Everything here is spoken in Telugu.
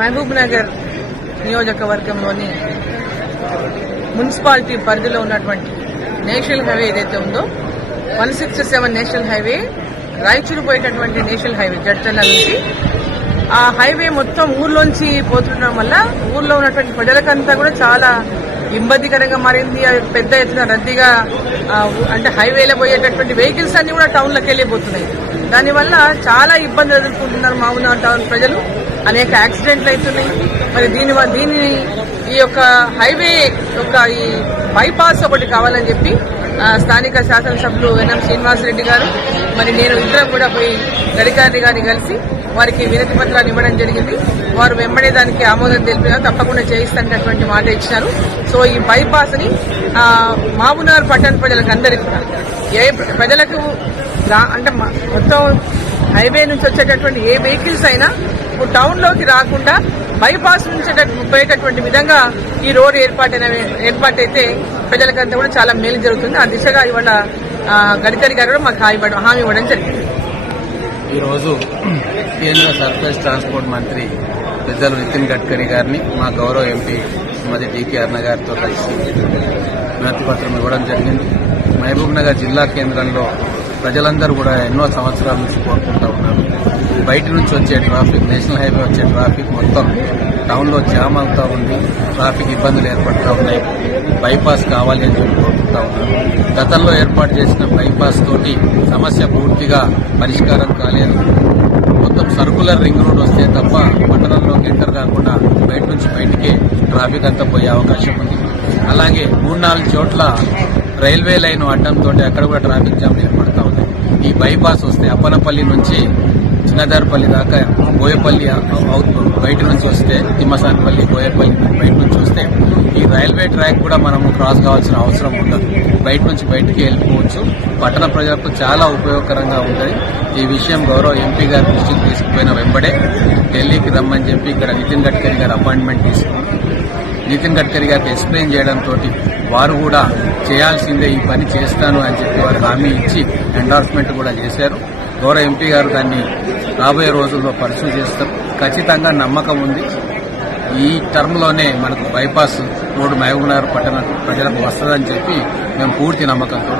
మహబూబ్ నగర్ నియోజకవర్గంలోని మున్సిపాలిటీ పరిధిలో ఉన్నటువంటి నేషనల్ హైవే ఏదైతే ఉందో 167 నేషనల్ హైవే రాయచూరు పోయేటటువంటి నేషనల్ హైవే జడ్చర్ల నుంచి ఆ హైవే మొత్తం ఊర్లోంచి పోతుండడం వల్ల ఊర్లో ఉన్నటువంటి ప్రజలకంతా కూడా చాలా ఇబ్బందికరంగా మారింది. పెద్ద ఎత్తున రద్దీగా అంటే హైవేలో పోయేటటువంటి వెహికల్స్ అన్ని కూడా టౌన్లోకి వెళ్ళిపోతున్నాయి. దానివల్ల చాలా ఇబ్బందులు ఎదుర్కొంటున్నారు మామూలు టౌన్ ప్రజలు. అనేక యాక్సిడెంట్లు అవుతున్నాయి. మరి దీని ఈ యొక్క హైవే యొక్క ఈ బైపాస్ ఒకటి కావాలని చెప్పి స్థానిక శాసనసభ్యులు ఎన్ఎం శ్రీనివాసరెడ్డి గారు మరి నేను ఇద్దరం కూడా పోయి గడికారి గారిని కలిసి వారికి వినతి పత్రాలు ఇవ్వడం జరిగింది. వారు వెంబడే దానికి ఆమోదం తెలిపినారు, తప్పకుండా చేయిస్తున్నటువంటి మాట ఇచ్చినారు. సో ఈ బైపాస్ ని మహబూబ్నగర్ పట్టణ ప్రజలకు అందరికీ కూడా ఏ ప్రజలకు అంటే మొత్తం హైవే నుంచి వచ్చేటటువంటి ఏ వెహికల్స్ అయినా టౌన్ లోకి రాకుండా బైపాస్ నుంచి పోయేటటువంటి విధంగా ఈ రోడ్ ఏర్పాటైతే ప్రజలకంతా కూడా చాలా మేలు జరుగుతుంది. ఆ దిశగా ఇవాళ గడ్కరీ గారు కూడా మాకు హామీ ఇవ్వడం జరిగింది. ఈరోజు కేంద్ర సర్ఫేస్ ట్రాన్స్పోర్ట్ మంత్రి పెద్దలు నితిన్ గడ్కరీ గారిని మా గౌరవ ఎంపీ శ్రీమతి టీకే అరుణ గారితో కలిసి వినతి పత్రం ఇవ్వడం జరిగింది. మహబూబ్ నగర్ జిల్లా కేంద్రంలో ప్రజలందరూ కూడా ఎన్నో సంవత్సరాల నుంచి కోరుకుంటా ఉన్నారు. బయట నుంచి వచ్చే ట్రాఫిక్, నేషనల్ హైవే వచ్చే ట్రాఫిక్ మొత్తం టౌన్లో జామ్ అవుతా ఉంది. ట్రాఫిక్ ఇబ్బందులు ఏర్పడుతూ ఉన్నాయి. బైపాస్ కావాలి అని చెప్పి కోరుకుంటా ఉన్నారు. గతంలో ఏర్పాటు చేసిన బైపాస్ తోటి సమస్య పూర్తిగా పరిష్కారం కాలేదు. మొత్తం సర్కులర్ రింగ్ రోడ్ వస్తే తప్ప పట్టణంలోకి ఎంటర్ కాకుండా బయట నుంచి బయటికే ట్రాఫిక్ అంతా పోయే అవకాశం ఉంది. అలాగే 3-4 చోట్ల రైల్వే లైన్ అడ్డంతో అక్కడ కూడా ట్రాఫిక్ జామ్ ఏర్పడతా ఉంది. ఈ బైపాస్ వస్తే అప్పనపల్లి నుంచి చిన్నదారిపల్లి దాకా బోయపల్లి బయట నుంచి వస్తే తిమ్మసానపల్లి బోయపల్లి బయట నుంచి వస్తే ఈ రైల్వే ట్రాక్ కూడా మనము క్రాస్ కావాల్సిన అవసరం ఉండదు. బయట నుంచి బయటికి వెళ్ళిపోవచ్చు. పట్టణ ప్రజలకు చాలా ఉపయోగకరంగా ఉంటుంది. ఈ విషయం గౌరవ ఎంపీ గారి దృష్టికి తీసుకుపోయిన వెంబడే ఢిల్లీకి రమ్మని చెప్పి ఇక్కడ నితిన్ గడ్కరీ గారు అపాయింట్మెంట్ తీసుకున్నారు. నితిన్ గడ్కరీ గారికి ఎక్స్ప్లెయిన్ చేయడంతో వారు కూడా చేయాల్సిందే, ఈ పని చేస్తాను అని చెప్పి వారు హామీ ఇచ్చి ఎండార్స్మెంట్ కూడా చేశారు. గౌరవ ఎంపీ గారు దాన్ని రాబోయే రోజుల్లో పర్సూ చేస్తారు. ఖచ్చితంగా నమ్మకం ఉంది. ఈ టర్మ్లోనే మనకు బైపాస్ రోడ్డు మహబూబ్ నగర్ పట్టణ ప్రజలకు వస్తుందని చెప్పి మేము పూర్తి నమ్మకంతో